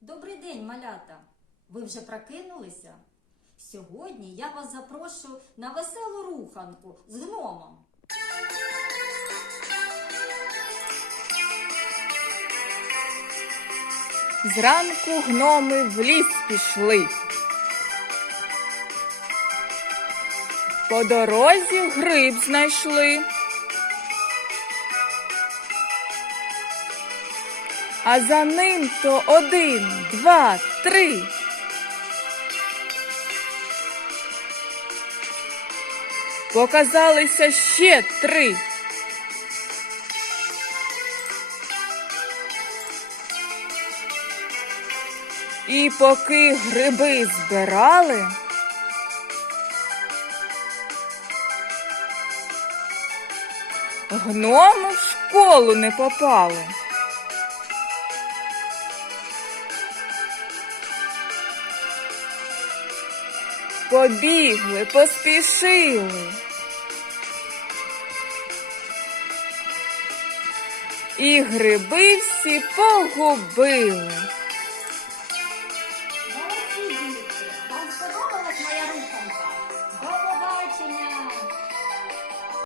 Добрий день, малята! Ви вже прокинулися? Сьогодні я вас запрошую на веселу руханку з гномом. Зранку гноми в ліс пішли. По дорозі гриб знайшли. А за ним то один, два, три. Показалися ще три. І поки гриби збирали, гноми в школу не попали. Побігли, поспішили. І гриби всі погубили.